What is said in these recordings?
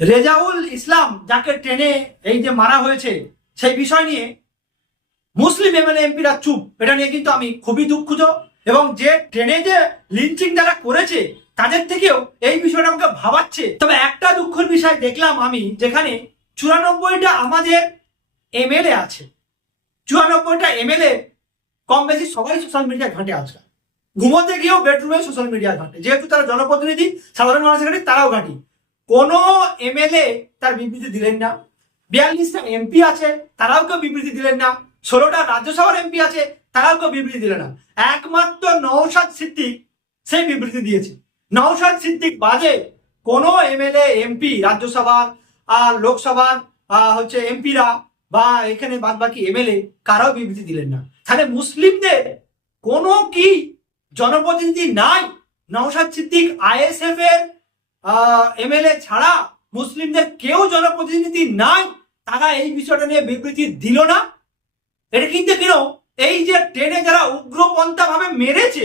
রেজাউল ইসলাম, যাকে ট্রেনে এই যে মারা হয়েছে, সেই বিষয় নিয়ে মুসলিম এমএলএ এমপিরা চুপ। এটা নিয়ে কিন্তু আমি খুবই দুঃখিত এবং যে ট্রেনে যে লিঞ্চিং যারা করেছে, তাদের থেকেও এই বিষয়টা আমাকে ভাবাচ্ছে। তবে একটা দুঃখের বিষয় দেখলাম আমি, যেখানে চুরানব্বইটা আমাদের এমএলএ আছে। চুরানব্বইটা এমএলএ কম বেশি সবাই সোশ্যাল মিডিয়া ঘাঁটে আজকাল। ঘুমোতে গিয়েও বেডরুমে সোশ্যাল মিডিয়া ঘাঁটে। যেহেতু তারা জনপ্রতিনিধি, সাধারণ মানুষের ঘাটে তারাও ঘাঁটি। কোনো এমএলএ তার বিবৃতি দিলেন না। বিয়াল্লিশটা এমপি আছে, তারাও কেউ বিবৃতি দিলেন না। ষোলোটা রাজ্যসভার এমপি আছে, তারাও কেউ বিবৃতি দিলেন না। একমাত্র নৌসাদ সিদ্দিক সেই বিবৃতি দিয়েছে। নৌসাদ সিদ্দিক বাজে কোনো এমএলএ এমপি রাজ্যসভার আর লোকসভার হচ্ছে এমপিরা বা এখানে বাদ বাকি এমএলএ কারাও বিবৃতি দিলেন না। তাহলে মুসলিমদের কোনো কি জনপ্রতিনিধি নাই? নৌসাদ সিদ্দিক আইএসএফ এর এমএলএ ছাড়া মুসলিমদের কেউ জনপ্রতিনিধি নাই। তারা এই বিষয়টা নিয়ে বিবৃতি দিল না। এটা কিন্তু কেন? এই যে ট্রেনে যারা উগ্রপন্থা ভাবে মেরেছে,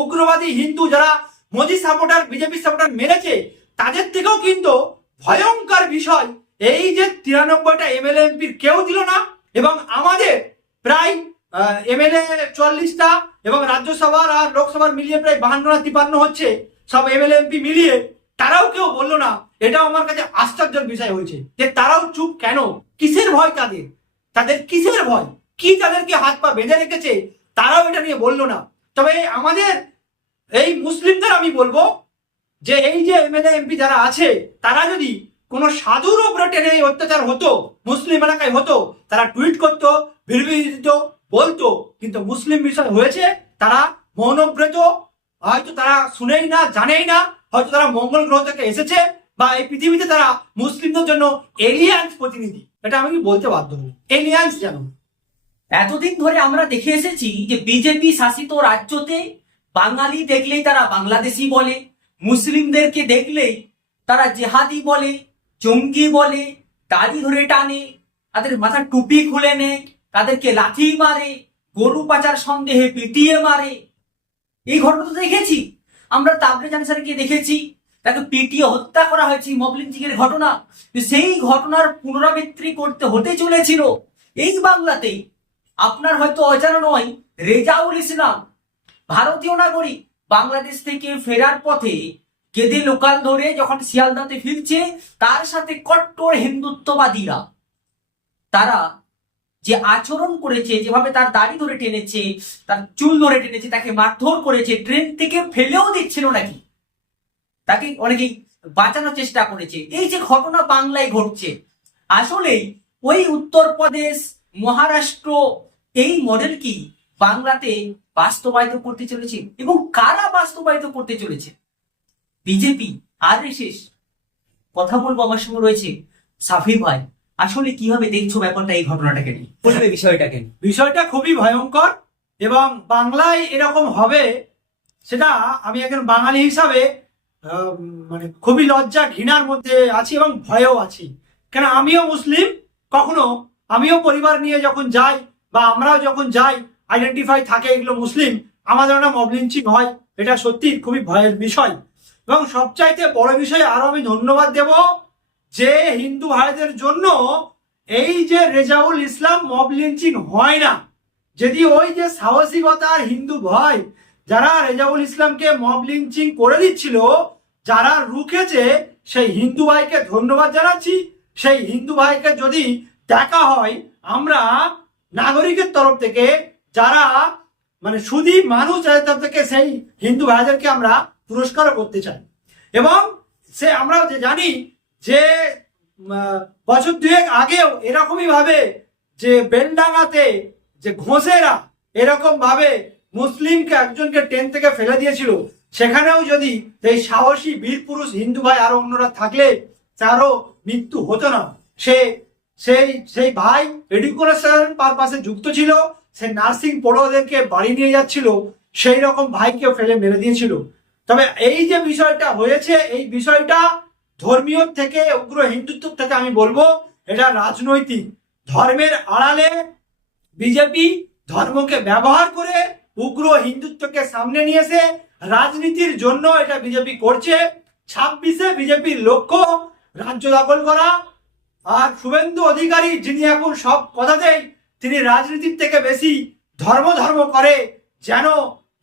উগ্রবাদী হিন্দু যারা মোদি সাপোর্টার বিজেপি সাপোর্টার মেরেছে, তাদের থেকেও কিন্তু ভয়ঙ্কর বিষয়। এই যে তিরানব্বইটা এমএলএ এমপির কেউ দিল না, এবং আমাদের প্রায় এমএলএ চল্লিশটা, এবং রাজ্যসভার আর লোকসভার মিলিয়ে প্রায় বাহান্ন তিপান্ন হচ্ছে। সব এমএলএ এমপি মিলিয়ে তারাও কেউ বলল না, এটাও আমার কাছে আশ্চর্যের বিষয় হয়েছে যে তারাও চুপ কেন? কিসের ভয় তাদের? তাদের কিসের ভয়? কি তাদেরকে হাত পা বেঁধে রেখেছে? তারাও এটা নিয়ে বলল না। তবে আমাদের, এই মুসলিমদের আমি বলব যে এই যে এমএলএ, এমপি যারা আছে, তারা যদি কোনো সাধুর উপরে টেনে এই অত্যাচার হতো, মুসলিম এলাকায় হতো, তারা টুইট করতো বিবৃতি দিত, বলতো, কিন্তু মুসলিম বিষয় হয়েছে, তারা মৌনব্রত, হয়তো তারা শুনেই না, জানেই না হয়তো তারা মঙ্গল গ্রহ থেকে এসেছে বা এই পৃথিবীতে তারা মুসলিমদের জন্য এলিয়ান্স প্রতিনিধি। এটা আমি বলতে বাধ্য হই এলিয়ান্স জানো এতদিন ধরে আমরা দেখে এসেছি যে বিজেপি শাসিত রাজ্যতে বাঙালি দেখলেই তারা বাংলাদেশি বলে, মুসলিমদেরকে দেখলেই তারা জেহাদি বলে, জঙ্গি বলে, দাড়ি ধরে টানে, তাদের মাথার টুপি খুলে নেয়, তাদেরকে লাথি মারে, গরু পাচার সন্দেহে পিটিয়ে মারে। এই ঘটনা তো দেখেছি। আমরা তাবরে জানসারকে দেখেছি, তাকে পিটিয়ে হত্যা করা হয়েছে মবলিন এর ঘটনা। সেই ঘটনার পুনরাবৃত্তি করতে হতে চলেছিল। এই বাংলাতেই আপনার হয়তো অজানা নয়, রেজাউল ইসলাম, ভারতীয় নাগরিক, বাংলাদেশ থেকে ফেরার পথে কেঁদে লোকাল ধরে যখন শিয়ালদাতে ফিরছে, তার সাথে কট্টর হিন্দুত্ববাদীরা। তারা যে আচরণ করেছে, যেভাবে তার দাড়ি ধরে টেনেছে, তার চুল ধরে টেনেছে, তাকে মারধর করেছে ট্রেন থেকে ফেলেও দিচ্ছিল নাকি? তাকে অনেকেই বাঁচানোর চেষ্টা করেছে। এই যে ঘটনা বাংলায় ঘটছে, আসলেই ওই উত্তরপ্রদেশ, মহারাষ্ট্র, এই মডেল কি বাংলাতে বাস্তবায়িত করতে চলেছে এবং কারা বাস্তবায়িত করতে চলেছে? বিজেপি আর কথা বলব আমার সঙ্গে রয়েছে সাফির ভাই। আসলে কীভাবে দেখছ ব্যাপারটা এই ঘটনাটাকে নিয়ে? বলবে বিষয়টাকে বিষয়টা খুবই ভয়ঙ্কর এবং বাংলায় এরকম হবে সেটা আমি একজন বাঙালি হিসাবে মানে খুবই লজ্জা ঘৃণার মধ্যে আছি এবং ভয়েও আছি। কেন আমিও মুসলিম কখনো আমিও পরিবার নিয়ে যখন যাই বা আমরাও যখন যাই আইডেন্টিফাই থাকে এগুলো মুসলিম আমাদের একটা মবলিঞ্চিং হয় এটা সত্যি খুবই ভয়ের বিষয়। এবং সবচাইতে বড় বিষয় আরও আমি ধন্যবাদ দেব যে হিন্দু ভাইদের জন্য এই যে রেজাউল ইসলাম মব লিঞ্চিং হয় না, যদি ওই যে সাহসিকতার হিন্দু ভয় যারা রেজাউল ইসলামকে মব লিঞ্চিং করে দিচ্ছিল, যারা রুখেছে, সেই হিন্দু ভাইকে ধন্যবাদ জানাচ্ছি। সেই হিন্দু ভাইকে যদি দেখা হয়, আমরা নাগরিকের তরফ থেকে যারা মানে শুধু মানুষ তরফ থেকে সেই হিন্দু ভাইদেরকে আমরা পুরস্কারও করতে চাই। এবং সে আমরা যে জানি যে বছর দুয়েক আগেও এরকমই ভাবে যে বেলডাঙ্গাতে যে ঘোষেরা এরকম ভাবে মুসলিমকে একজনকে ট্রেন থেকে ফেলে দিয়েছিল, সেখানেও যদি এই সাহসী বীর পুরুষ হিন্দু ভাই আরও অন্যরা থাকলে তারও মৃত্যু হতো না। সে, সেই সেই ভাই এডুকেশন পারপাসে যুক্ত ছিল, সে নার্সিং পড়ুয়াদেরকে বাড়ি নিয়ে যাচ্ছিল, সেই রকম ভাইকে ফেলে মেরে দিয়েছিল। তবে এই যে বিষয়টা হয়েছে, এই বিষয়টা ধর্মীয় থেকে, উগ্র হিন্দুত্ব থেকে আমি বলব, এটা রাজনৈতিক। ধর্মের আড়ালে বিজেপি ধর্মকে ব্যবহার করে উগ্র হিন্দুত্বকে সামনে নিয়ে এসে রাজনীতির জন্য এটা বিজেপি করছে। ছাব্বিশে বিজেপির লক্ষ্য রাজ্য দখল করা। আর শুভেন্দু অধিকারী, যিনি এখন সব কথাতেই তিনি রাজনীতির থেকে বেশি ধর্ম ধর্ম করে, যেন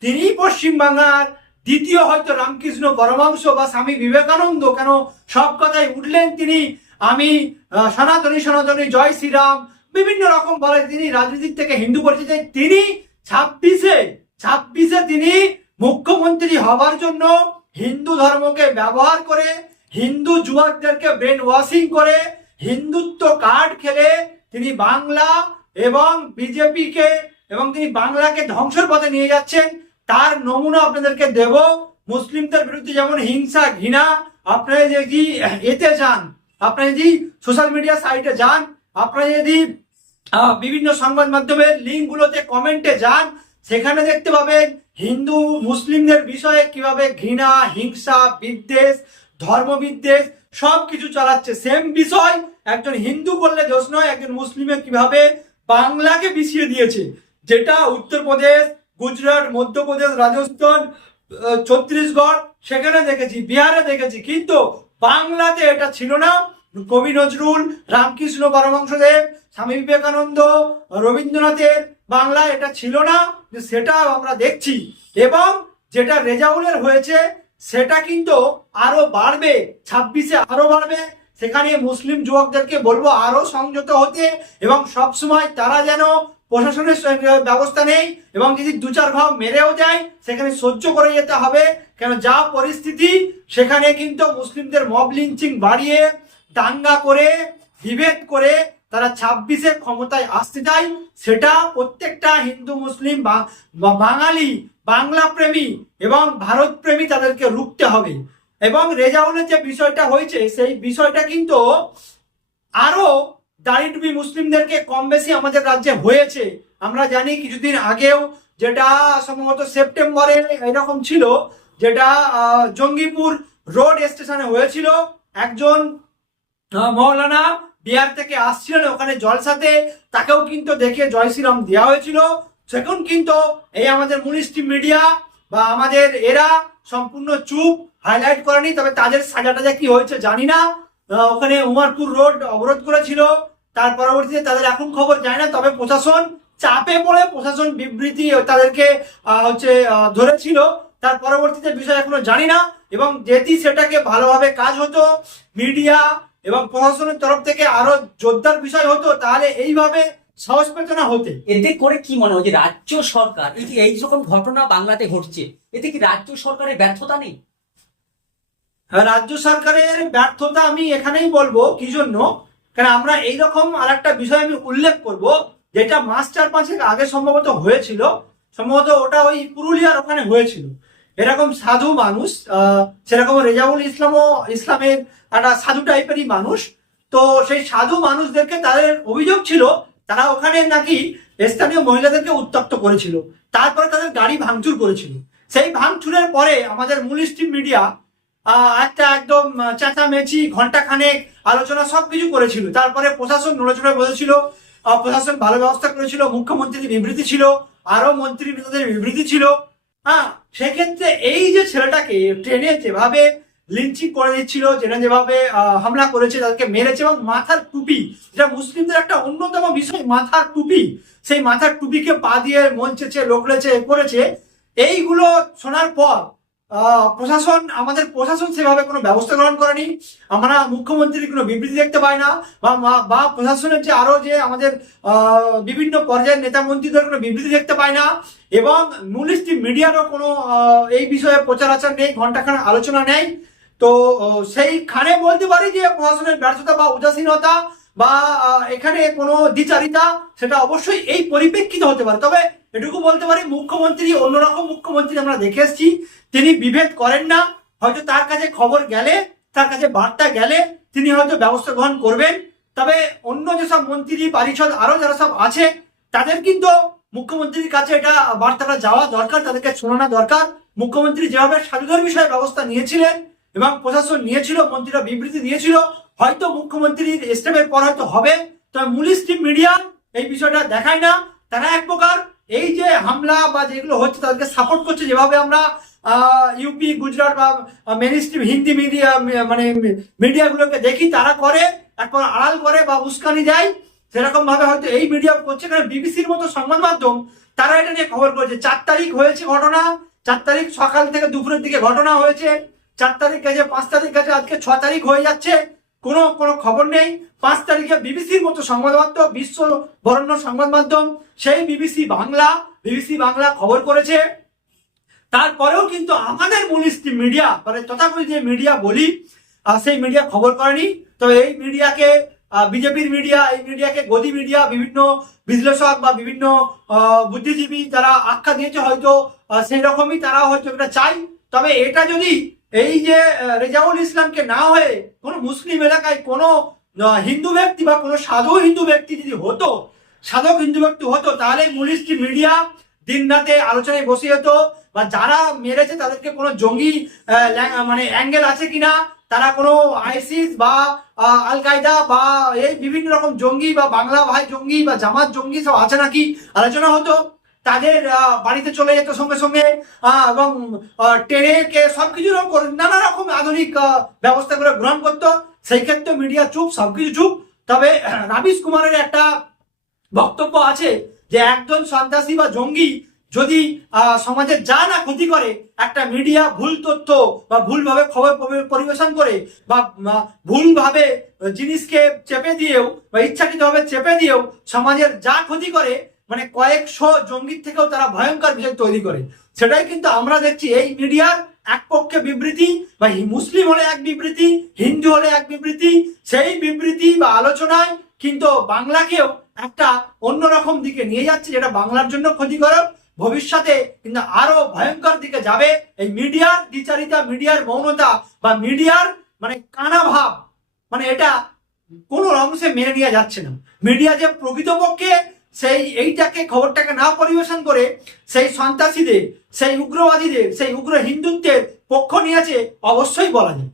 তিনি পশ্চিমবাংলার দ্বিতীয় হয়তো রামকৃষ্ণ পরমাংশ বা স্বামী বিবেকানন্দ, কেন সব কথাই উঠলেন তিনি। আমি সনাতনী সনাতনী, জয় শ্রীরাম, বিভিন্ন রকম বলে তিনি রাজনীতির থেকে হিন্দু পরিচয় তিনি ছাব্বিশে ছাব্বিশে তিনি মুখ্যমন্ত্রী হবার জন্য হিন্দু ধর্মকে ব্যবহার করে, হিন্দু যুবকদেরকে ব্রেন ওয়াশিং করে, হিন্দুত্ব কার্ড খেলে তিনি বাংলা এবং বিজেপিকে এবং তিনি বাংলাকে ধ্বংসের পথে নিয়ে যাচ্ছেন। তার নমুনা আপনাদেরকে দেব। মুসলিমদের বিরুদ্ধে যেমন হিংসা, ঘৃণা, আপনারা যদি এতে যান, আপনারা যদি সোশ্যাল মিডিয়া সাইটে যান, আপনারা যদি বিভিন্ন সংবাদ মাধ্যমের লিঙ্ক গুলোতে কমেন্টে যান, সেখানে দেখতে পাবেন হিন্দু মুসলিমদের বিষয়ে কীভাবে ঘৃণা, হিংসা, বিদ্বেষ ধর্ম বিদ্বেষ সব কিছু চালাচ্ছে। সেম বিষয়, একজন হিন্দু বললে দোষ নয়, একজন মুসলিমে কীভাবে বাংলাকে বিছিয়ে দিয়েছে, যেটা উত্তরপ্রদেশ গুজরাট, মধ্যপ্রদেশ, রাজস্থান ছত্তিশগড়, সেখানে দেখেছি, বিহারে দেখেছি, কিন্তু বাংলাতে এটা ছিল না। কবি নজরুল, রামকৃষ্ণ পরমহংসদেব, স্বামী বিবেকানন্দ রবীন্দ্রনাথের বাংলা এটা ছিল না সেটা আমরা দেখছি। এবং যেটা রেজাউলের হয়েছে, সেটা কিন্তু আরও বাড়বে, ছাব্বিশে আরও বাড়বে। সেখানে মুসলিম যুবকদেরকে বলব, আরও সংযত হতে এবং সবসময় তারা যেন প্রশাসনের ব্যবস্থা নেই এবং যদি দু চার ঘাও মেরেও যায়, সেখানে সহ্য করে যেতে হবে। কেন যা পরিস্থিতি, সেখানে কিন্তু মুসলিমদের মব লিঞ্চিং বাড়িয়ে, দাঙ্গা করে বিভেদ করে তারা ছাব্বিশে ক্ষমতায় আসতে চায়, সেটা প্রত্যেকটা হিন্দু, মুসলিম বা- বাঙালি, বাংলা প্রেমী এবং ভারত প্রেমী তাদেরকে রুখতে হবে। এবং রেজাউলের যে বিষয়টা হয়েছে, সেই বিষয়টা কিন্তু আরও দারিদ্রী মুসলিমদেরকে কম বেশি আমাদের রাজ্যে হয়েছে। আমরা জানি কিছুদিন আগেও যেটা সম্ভবত সেপ্টেম্বরে এরকম ছিল, যেটা জঙ্গিপুর রোড স্টেশনে হয়েছিল। একজন মৌলানা বিহার থেকে আসছিলেন, ওখানে জলসাতে। তাকেও কিন্তু দেখে জয় শ্রীরাম দেওয়া হয়েছিল। সেখন কিন্তু এই আমাদের মুনিস্ট্রি মিডিয়া বা আমাদের এরা সম্পূর্ণ চুপ, হাইলাইট করেনি। তবে তাদের সাজা টাজা কি হয়েছে জানি না। ওখানে উমারপুর রোড অবরোধ করেছিল। তার পরবর্তীতে তাদের এখন খবর যায় না তবে প্রশাসন চাপে পড়ে প্রশাসন বিবৃতি তাদেরকে হচ্ছে ধরেছিল। তার পরবর্তীতে বিষয় এখনও জানি না এবং যদি সেটাকে ভালোভাবে কাজ হতো মিডিয়া এবং প্রশাসনের তরফ থেকে আরও জোরদার বিষয় হতো তাহলে এইভাবে সাহস পেত না হতে। এতে করে কি মনে হয় যে রাজ্য সরকার এই যে এই রকম ঘটনা বাংলাতে ঘটছে এতে কি রাজ্য সরকারের ব্যর্থতা নেই? হ্যাঁ, রাজ্য সরকারের ব্যর্থতা আমি এখানেই বলব কি জন্য? কারণ আমরা এইরকম আর একটা বিষয় আমি উল্লেখ করব, যেটা মাস চার পাঁচেক আগে সম্ভবত হয়েছিল, সম্ভবত ওটা ওই পুরুলিয়ার ওখানে হয়েছিল। এরকম সাধু মানুষ সেরকম রেজাউল ইসলামও, ইসলামের একটা সাধু টাইপেরই মানুষ। তো সেই সাধু মানুষদেরকে তাদের অভিযোগ ছিল, তারা ওখানে নাকি স্থানীয় মহিলাদেরকে উত্তপ্ত করেছিল। তারপরে তাদের গাড়ি ভাঙচুর করেছিল। সেই ভাঙচুরের পরে আমাদের মূল স্ট্রিম মিডিয়া একটা একদম চেঁচামেচি ঘণ্টা খানেক আলোচনা সবকিছু করেছিল। তারপরে প্রশাসন নড়েচড়ে বসেছিল প্রশাসন ভালো ব্যবস্থা করেছিল, মুখ্যমন্ত্রীর বিবৃতি ছিল আরও মন্ত্রী নেতাদের বিবৃতি ছিল। হ্যাঁ সেক্ষেত্রে এই যে ছেলেটাকে ট্রেনে যেভাবে লিঞ্চিং করে দিচ্ছিল, যেটা যেভাবে হামলা করেছে, তাদেরকে মেরেছে এবং মাথার টুপি, যেটা মুসলিমদের একটা অন্যতম বিষয়, মাথার টুপি, সেই মাথার টুপিকে পা দিয়ে মঞ্চেছে লোকড়েছে করেছে, এইগুলো শোনার পর প্রশাসন, আমাদের প্রশাসন সেভাবে কোনো ব্যবস্থা গ্রহণ করেনি। আমরা মুখ্যমন্ত্রীর কোনো বিবৃতি দেখতে পাই না, বা প্রশাসনের যে আরও যে আমাদের বিভিন্ন পর্যায়ের নেতা মন্ত্রীদের কোনো বিবৃতি দেখতে পাই না, এবং মূলস্থি মিডিয়ারও কোনো এই বিষয়ে প্রচার আচার নেই ঘন্টাখানে আলোচনা নেই। তো সেইখানে বলতে পারি যে প্রশাসনের ব্যর্থতা বা উদাসীনতা বা এখানে কোনো দ্বিচারিতা, সেটা অবশ্যই এই পরিপ্রেক্ষিতে হতে পারে। তবে এটুকু বলতে পারি, মুখ্যমন্ত্রী, অন্যরকম মুখ্যমন্ত্রী আমরা দেখে এসেছি। তিনি বিভেদ করেন না, হয়তো তার কাছে খবর গেলে, তার কাছে বার্তা গেলে তিনি হয়তো ব্যবস্থা গ্রহণ করবেন। তবে অন্য যেসব মন্ত্রী, পরিষদ আরও যারা সব আছে, তাদের কিন্তু মুখ্যমন্ত্রীর কাছে এটা বার্তাটা যাওয়া দরকার, তাদেরকে শোনানো দরকার। মুখ্যমন্ত্রী যেভাবে স্বাধীনতার বিষয়ে ব্যবস্থা নিয়েছিলেন এবং প্রশাসন নিয়েছিল, মন্ত্রীরা বিবৃতি দিয়েছিল, হয়তো মুখ্যমন্ত্রীর স্টেপের পর হয়তো হবে। তবে মূল স্ট্রিম মিডিয়া এই বিষয়টা দেখায় না। তারা এক প্রকার এই যে হামলা বা যেগুলো হচ্ছে তাদেরকে সাপোর্ট করছে, যেভাবে আমরা ইউপি গুজরাট বা মেন হিন্দি মিডিয়া মানে মিডিয়াগুলোকে দেখি, তারা করে, একবার আড়াল করে বা উস্কানি যায় সেরকম ভাবে হয়তো এই মিডিয়া করছে, কারণ বিবিসির মতো সংবাদ মাধ্যম, তারা এটা নিয়ে খবর করেছে। চার তারিখ হয়েছে ঘটনা, চার তারিখ সকাল থেকে দুপুরের দিকে ঘটনা হয়েছে, চার তারিখ গেছে, পাঁচ তারিখ গেছে, আজকে ছ তারিখ হয়ে যাচ্ছে কোনো কোনো খবর নেই। পাঁচ তারিখে বিবিসির মতো সংবাদ মাধ্যম বিশ্ব বরণ্য সংবাদ মাধ্যম, সেই বিবিসি বাংলা বিবিসি বাংলা খবর করেছে। তারপরেও কিন্তু আমাদের মুলিস্টি মিডিয়া মানে তথাকথিত যে মিডিয়া বলি সেই মিডিয়া খবর করেনি। তবে এই মিডিয়াকে বিজেপির মিডিয়া, এই মিডিয়াকে গদি মিডিয়া, বিভিন্ন বিশ্লেষক বা বিভিন্ন বুদ্ধিজীবী যারা আখ্যা দিয়েছে হয়তো সেই রকমই তারা হয়তো এটা চাই তবে এটা যদি এই যে রেজাউল ইসলামকে না হয়ে কোনো মুসলিম এলাকায় কোনো হিন্দু ব্যক্তি বা কোনো সাধু হিন্দু ব্যক্তি যদি হতো, সাধক হিন্দু ব্যক্তি হতো, তাহলে মুলিস্টি মিডিয়া দিন রাতে আলোচনায় বসে হতো বা যারা মেরেছে তাদেরকে কোনো জঙ্গি মানে অ্যাঙ্গেল আছে কিনা, তারা কোনো আইসিস বা আল কায়দা বা এই বিভিন্ন রকম জঙ্গি বা বাংলা ভাই জঙ্গি বা জামাত জঙ্গি সব আছে নাকি? আলোচনা হতো। তাদের বাড়িতে চলে যেত সঙ্গে সঙ্গে এবং আহ, ট্রেনে কে সবকিছু রকম নানা রকম আধুনিক ব্যবস্থা করে গ্রহণ করতো। সেই ক্ষেত্রে মিডিয়া চুপ সবকিছু চুপ। তবে রাবিশ কুমারের একটা বক্তব্য আছে যে একজন সন্ত্রাসী বা জঙ্গি যদি সমাজের যা না ক্ষতি করে একটা মিডিয়া ভুল তথ্য বা ভুলভাবে খবর পরিবেশন করে বা ভুলভাবে জিনিসকে চেপে দিয়েও বা ইচ্ছাকৃতভাবে চেপে দিয়েও সমাজের যা ক্ষতি করে মানে কয়েকশো জঙ্গির থেকেও তারা ভয়ঙ্কর বিষয় তৈরি করে। সেটাই কিন্তু আমরা দেখছি এই মিডিয়ার এক পক্ষে বিবৃতি বা মুসলিম হলে এক বিবৃতি, হিন্দু হলে এক বিবৃতি, সেই বিবৃতি বা আলোচনায় কিন্তু বাংলাকেও একটা অন্যরকম দিকে নিয়ে যাচ্ছে, যেটা বাংলার জন্য ক্ষতিকারক ভবিষ্যতে কিন্তু আরও ভয়ঙ্কর দিকে যাবে এই মিডিয়ার দ্বিচারিতা, মিডিয়ার মৌনতা বা মিডিয়ার মানে কানা ভাব। মানে এটা কোনো অংশে মেনে নেওয়া যাচ্ছে না। মিডিয়া যে প্রকৃতপক্ষে সেই এইটাকে খবরটাকে না পরিবেশন করে সেই সন্ত্রাসীদের, সেই উগ্রবাদীদের, সেই উগ্র হিন্দুত্বের পক্ষ নিয়েছে অবশ্যই বলা যায়।